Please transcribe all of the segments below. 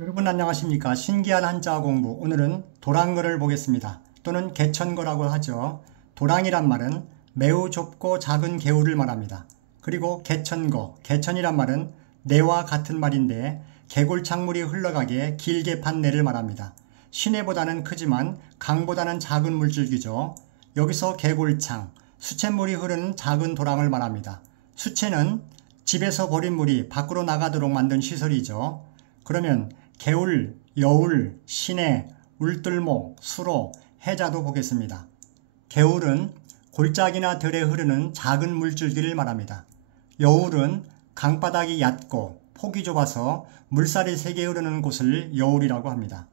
여러분 안녕하십니까? 신기한 한자어 공부. 오늘은 도랑거를 보겠습니다. 또는 개천거라고 하죠. 도랑이란 말은 매우 좁고 작은 개울을 말합니다. 그리고 개천거, 개천이란 말은 내와 같은 말인데 개골창물이 흘러가게 길게 판 내를 말합니다. 시내보다는 크지만 강보다는 작은 물줄기죠. 여기서 개골창, 수돗물이 흐르는 작은 도랑을 말합니다. 수채는 집에서 버린 물이 밖으로 나가도록 만든 시설이죠. 그러면 개울, 여울, 시내, 울들목, 수로, 해자도 보겠습니다. 개울은 골짜기나 들에 흐르는 작은 물줄기를 말합니다. 여울은 강바닥이 얕고 폭이 좁아서 물살이 세게 흐르는 곳을 여울이라고 합니다.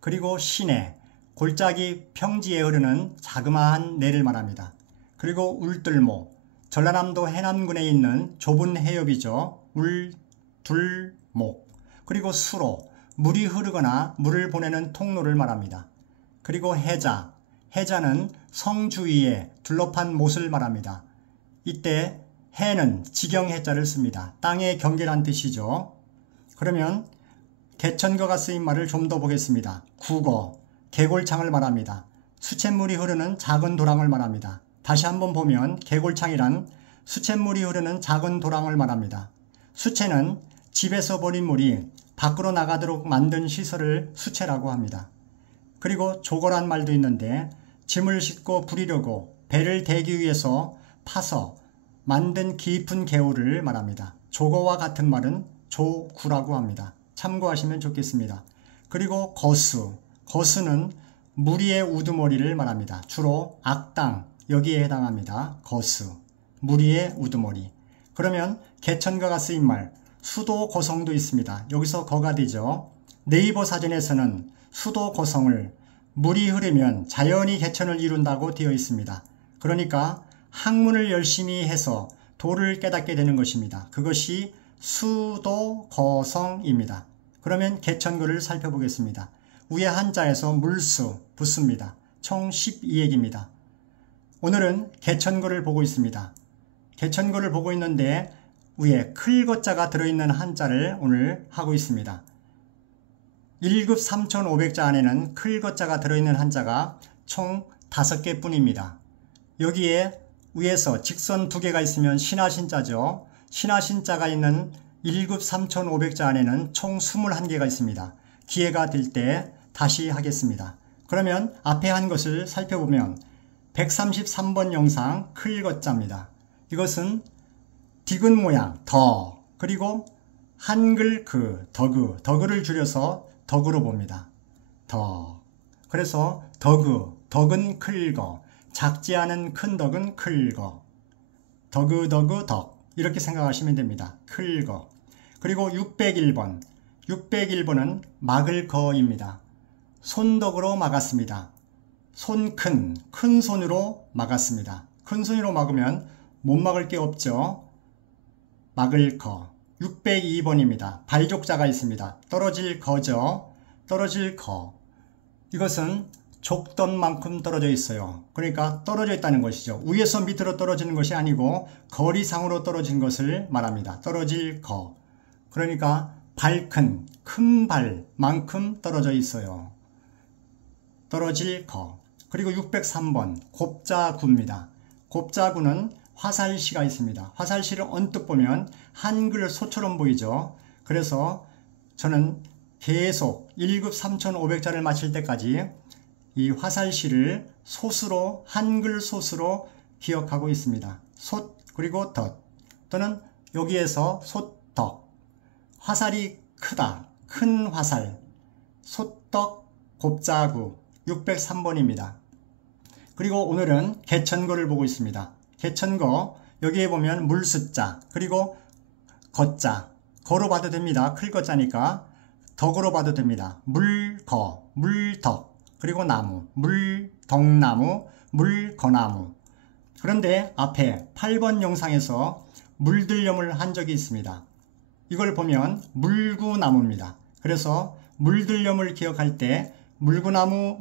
그리고 시내, 골짜기 평지에 흐르는 자그마한 내를 말합니다. 그리고 울들목, 전라남도 해남군에 있는 좁은 해협이죠. 울둘목. 그리고 수로, 물이 흐르거나 물을 보내는 통로를 말합니다. 그리고 해자, 해자는 성 주위에 둘러판 못을 말합니다. 이때 해는 지경해자를 씁니다. 땅의 경계란 뜻이죠. 그러면 개천거가 쓰인 말을 좀 더 보겠습니다. 국어, 개골창을 말합니다. 수돗물이 흐르는 작은 도랑을 말합니다. 다시 한번 보면 개골창이란 수돗물이 흐르는 작은 도랑을 말합니다. 수채는 집에서 버린 물이 밖으로 나가도록 만든 시설을 수채라고 합니다. 그리고 조거란 말도 있는데 짐을 싣고 부리려고 배를 대기 위해서 파서 만든 깊은 개울을 말합니다. 조거와 같은 말은 조구라고 합니다. 참고하시면 좋겠습니다. 그리고 거수, 거수는 물 위의 우두머리를 말합니다. 주로 악당, 여기에 해당합니다. 거수, 물 위의 우두머리. 그러면 개천거가 쓰인 말, 수도 고성도 있습니다. 여기서 거가 되죠. 네이버 사전에서는 수도 고성을 물이 흐르면 자연히 개천을 이룬다고 되어 있습니다. 그러니까 학문을 열심히 해서 도를 깨닫게 되는 것입니다. 그것이 수도 고성입니다. 그러면 개천거를 살펴보겠습니다. 위에 한자에서 물수 붙습니다. 총 12액입니다. 오늘은 개천거를 보고 있습니다. 개천거를 보고 있는데 위에 클거자가 들어있는 한자를 오늘 하고 있습니다. 1급 3,500자 안에는 클거자가 들어있는 한자가 총 5개 뿐입니다. 여기에 위에서 직선 2개가 있으면 신하신자죠. 신하신자가 있는 1급 3,500자 안에는 총 21개가 있습니다. 기회가 될 때 다시 하겠습니다. 그러면 앞에 한 것을 살펴보면 133번 영상 클거자입니다. 이것은 디귿 모양 더, 그리고 한글 덕을 줄여서 덕으로 봅니다. 더. 그래서 덕은 클거, 작지 않은 큰 덕은 클거. 덕 이렇게 생각하시면 됩니다. 클거. 그리고 601번 601번은 막을 거입니다. 손덕으로 막았습니다. 큰 손으로 막았습니다. 큰 손으로 막으면 못 막을 게 없죠. 막을 거. 602번입니다. 발족자가 있습니다. 떨어질 거죠. 떨어질 거. 이것은 족던 만큼 떨어져 있어요. 그러니까 떨어져 있다는 것이죠. 위에서 밑으로 떨어지는 것이 아니고 거리상으로 떨어진 것을 말합니다. 떨어질 거. 그러니까 큰 발만큼 떨어져 있어요. 떨어질 거. 그리고 603번 곱자구입니다. 곱자구는 화살시가 있습니다. 화살시를 언뜻 보면 한글 소처럼 보이죠. 그래서 저는 계속 1급 3,500자를 마칠 때까지 이 화살시를 솥으로, 한글 솥으로 기억하고 있습니다. 솥 그리고 덧 또는 여기에서 솥덕. 화살이 크다, 큰 화살, 솥덕, 곱자구 603번입니다. 그리고 오늘은 개천거를 보고 있습니다. 개천거, 여기에 보면 물수자, 그리고 거자, 거로 봐도 됩니다. 클거자니까 덕으로 봐도 됩니다. 물거, 물덕, 그리고 나무, 물덕나무, 물거나무. 그런데 앞에 8번 영상에서 물들염을 한 적이 있습니다. 이걸 보면 물구나무입니다. 그래서 물들염을 기억할 때 물구나무,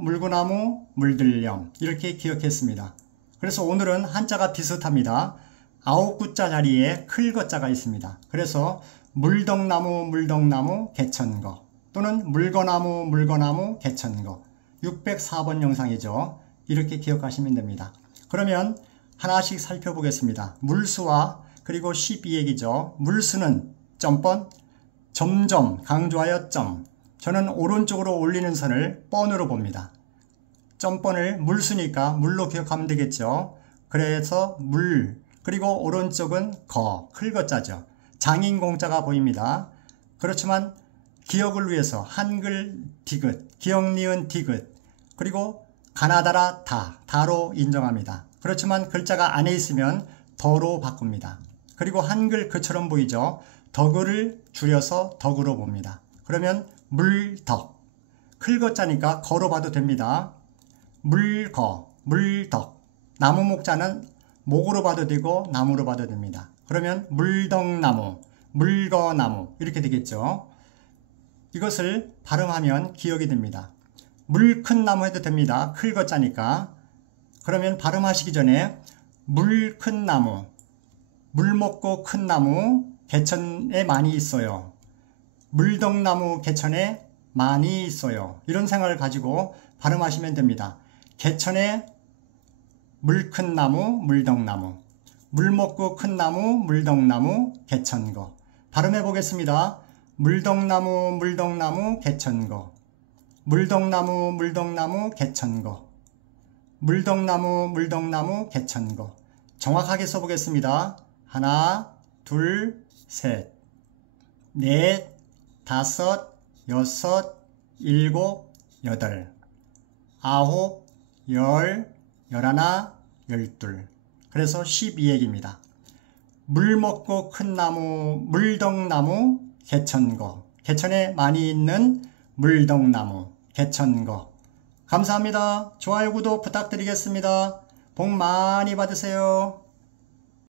물들염 이렇게 기억했습니다. 그래서 오늘은 한자가 비슷합니다. 9구자 자리에 클거자가 있습니다. 그래서 물덕나무, 개천거. 또는 물거나무, 물거나무, 개천거. 604번 영상이죠. 이렇게 기억하시면 됩니다. 그러면 하나씩 살펴보겠습니다. 물수와 그리고 12얘기죠. 물수는 점번, 점점, 강조하여 점. 저는 오른쪽으로 올리는 선을 뻔으로 봅니다. 점번을 물수니까 물로 기억하면 되겠죠. 그래서 물, 그리고 오른쪽은 거, 클거자죠. 장인공자가 보입니다. 그렇지만 기억을 위해서 한글 디귿, 기억 니은 디귿, 그리고 가나다라 다, 다로 인정합니다. 그렇지만 글자가 안에 있으면 더로 바꿉니다. 그리고 한글 그처럼 보이죠. 덕을 줄여서 덕으로 봅니다. 그러면 물덕, 클거자니까 거로 봐도 됩니다. 물거, 물덕. 나무 목자는 목으로 봐도 되고 나무로 봐도 됩니다. 그러면 물덕나무, 물거나무 이렇게 되겠죠. 이것을 발음하면 기억이 됩니다. 물 큰 나무 해도 됩니다. 클거자니까. 그러면 발음하시기 전에 물 큰 나무, 물 먹고 큰 나무, 개천에 많이 있어요. 물덕나무 개천에 많이 있어요. 이런 생각을 가지고 발음하시면 됩니다. 개천에 물 큰 나무, 물덕나무. 물 먹고 큰 나무, 물덕나무, 개천거. 발음해 보겠습니다. 물덕나무, 물덕나무, 개천거. 물덕나무, 물덕나무, 개천거. 물덕나무, 물덕나무, 개천거. 정확하게 써보겠습니다. 하나, 둘, 셋, 넷, 다섯, 여섯, 일곱, 여덟, 아홉, 열, 열하나, 열둘. 그래서 12얘기입니다. 물 먹고 큰 나무, 물덕나무, 개천거. 개천에 많이 있는 물덕나무, 개천거. 감사합니다. 좋아요, 구독 부탁드리겠습니다. 복 많이 받으세요.